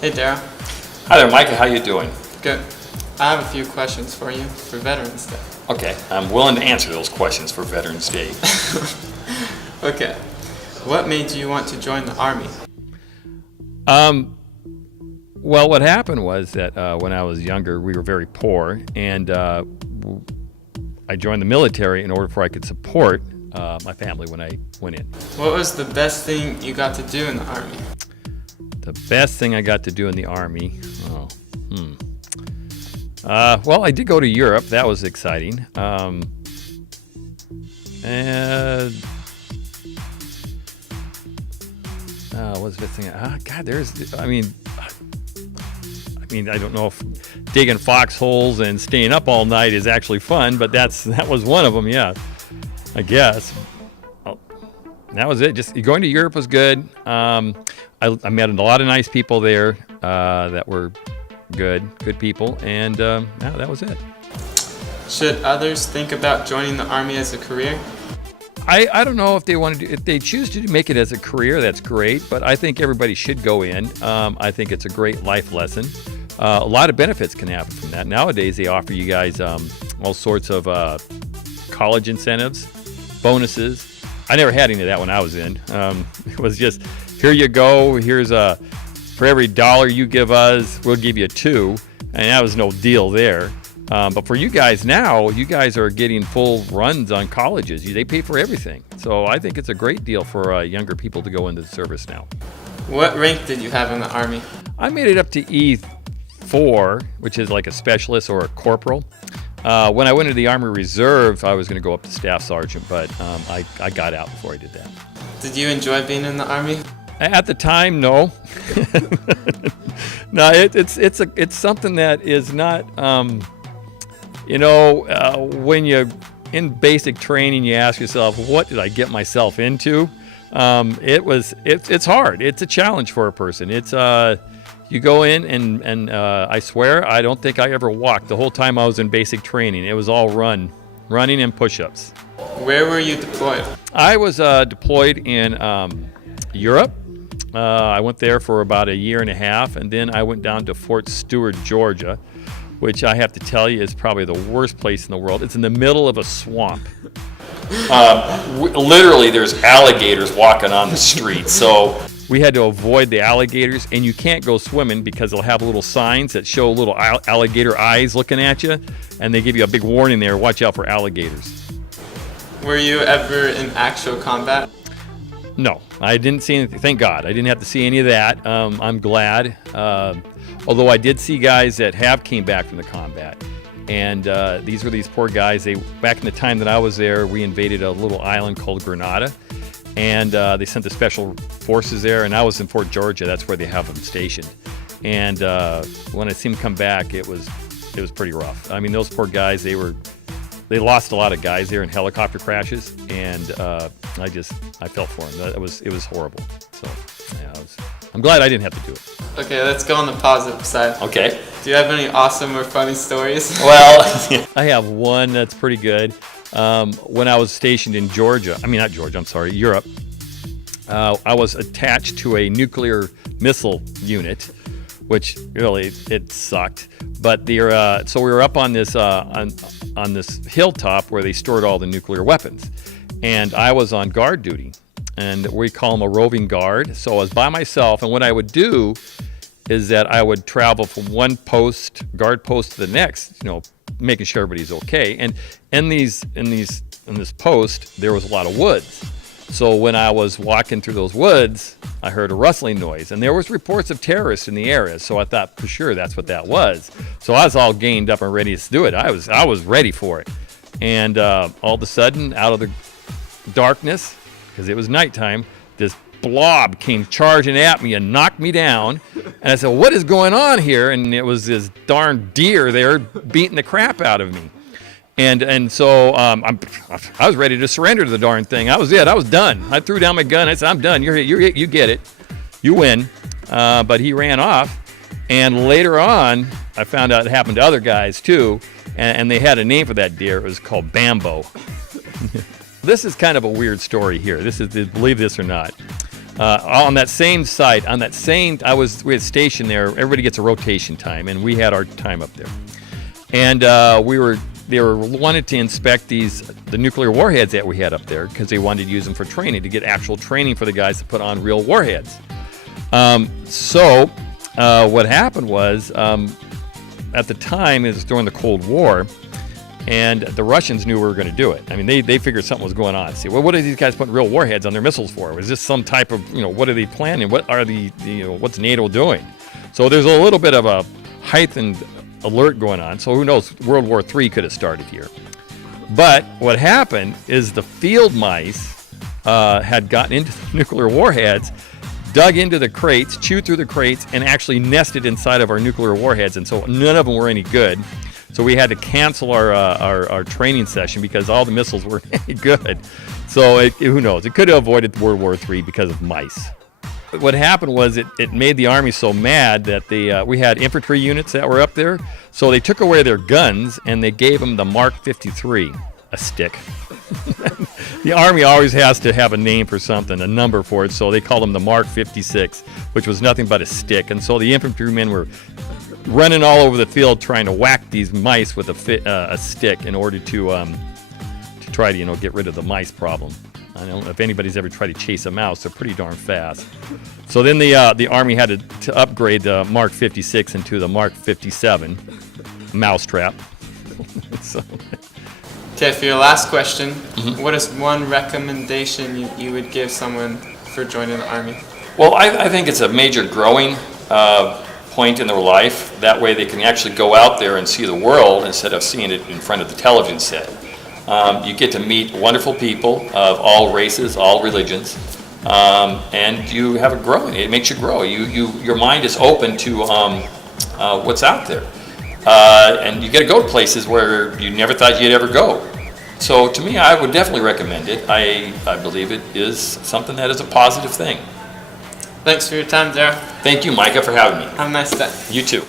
Hey Darryl. Hi there, Micah. How you doing? Good. I have a few questions for you for Veterans Day. Okay, I'm willing to answer those questions for Veterans Day. Okay. What made you want to join the Army? Well, what happened was that when I was younger, we were very poor, and I joined the military in order for I could support my family when I went in. What was the best thing you got to do in the Army? The best thing I got to do in the Army, well, I did go to Europe. That was exciting. And what's the best thing? God, I don't know if digging foxholes and staying up all night is actually fun, but that was one of them. Yeah, I guess. Well, that was it. Just going to Europe was good. I met a lot of nice people there that were good people, and that was it. Should others think about joining the Army as a career? I don't know if they choose to make it as a career, that's great, but I think everybody should go in. I think it's a great life lesson. A lot of benefits can happen from that. Nowadays, they offer you guys all sorts of college incentives, bonuses. I never had any of that when I was in. It was just, here you go, here's for every $1 you give us, we'll give you $2, and that was no deal there. But for you guys now, you guys are getting full runs on colleges. They pay for everything. So I think it's a great deal for younger people to go into the service now. What rank did you have in the Army? I made it up to E4, which is like a specialist or a corporal. When I went into the Army Reserve, I was going to go up to Staff Sergeant, but I got out before I did that. Did you enjoy being in the Army? At the time, no. No, it's something that is not. When you're in basic training, you ask yourself, what did I get myself into? It's hard. It's a challenge for a person. It's you go in and I swear I don't think I ever walked the whole time I was in basic training. It was all running and push-ups. Where were you deployed? I was deployed in Europe. I went there for about 1.5 years, and then I went down to Fort Stewart, Georgia, which I have to tell you is probably the worst place in the world. It's in the middle of a swamp. Literally, there's alligators walking on the street, so we had to avoid the alligators, and you can't go swimming because they'll have little signs that show little alligator eyes looking at you, and they give you a big warning there, watch out for alligators. Were you ever in actual combat? No, I didn't see anything. Thank God. I didn't have to see any of that. I'm glad. Although I did see guys that have came back from the combat. And these were these poor guys. Back in the time that I was there, we invaded a little island called Grenada. And they sent the special forces there. And I was in Fort Georgia. That's where they have them stationed. And when I seen them come back, it was pretty rough. I mean, those poor guys, they lost a lot of guys there in helicopter crashes, and I felt for them. It was horrible. So yeah, I'm glad I didn't have to do it. Okay, let's go on the positive side. okay. Do you have any awesome or funny stories? Well, I have one that's pretty good. When I was stationed in Europe, I was attached to a nuclear missile unit, which really, it sucked. But so we were up on this on this hilltop where they stored all the nuclear weapons, and I was on guard duty, and we call them a roving guard. So I was by myself, and what I would do is that I would travel from one guard post to the next, making sure everybody's okay. And in this post, there was a lot of woods. So when I was walking through those woods, I heard a rustling noise, and there was reports of terrorists in the area. So I thought for sure that's what that was. So I was all gained up and ready to do it. I was ready for it. And all of a sudden, out of the darkness, because it was nighttime, this blob came charging at me and knocked me down. And I said, "What is going on here?" And it was this darn deer there beating the crap out of me. And so I was ready to surrender to the darn thing. I was done. I threw down my gun. I said, "I'm done. You get it. You win." But he ran off. And later on, I found out it happened to other guys too. And they had a name for that deer. It was called Bambo. This is kind of a weird story here. This is, believe this or not. On that same site, we had stationed there. Everybody gets a rotation time, and we had our time up there. And they were wanted to inspect the nuclear warheads that we had up there because they wanted to use them for training, to get actual training for the guys to put on real warheads. So what happened was, at the time, it was during the Cold War, and the Russians knew we were going to do it. I mean, they figured something was going on. See, well, what are these guys putting real warheads on their missiles for? Is this some type of, what are they planning? What are what's NATO doing? So there's a little bit of a heightened alert going on. So who knows? World War III could have started here. But what happened is the field mice had gotten into the nuclear warheads, dug into the crates, chewed through the crates, and actually nested inside of our nuclear warheads. And so none of them were any good. So we had to cancel our training session because all the missiles were any good. So who knows? It could have avoided World War III because of mice. What happened was it made the Army so mad that we had infantry units that were up there. So they took away their guns and they gave them the Mark 53, a stick. The Army always has to have a name for something, a number for it. So they called them the Mark 56, which was nothing but a stick. And so the infantrymen were running all over the field trying to whack these mice with a stick in order to try to get rid of the mice problem. I don't know if anybody's ever tried to chase a mouse; they're pretty darn fast. So then the Army had to upgrade the Mark 56 into the Mark 57 mousetrap. So. Okay, for your last question, what is one recommendation you would give someone for joining the Army? Well, I think it's a major growing point in their life. That way they can actually go out there and see the world instead of seeing it in front of the television set. You get to meet wonderful people of all races, all religions, and you have a growing. It makes you grow. Your mind is open to what's out there, and you get to go to places where you never thought you'd ever go. So to me, I would definitely recommend it. I believe it is something that is a positive thing. Thanks for your time, Darryl. Thank you, Micah, for having me. Have a nice day. You too.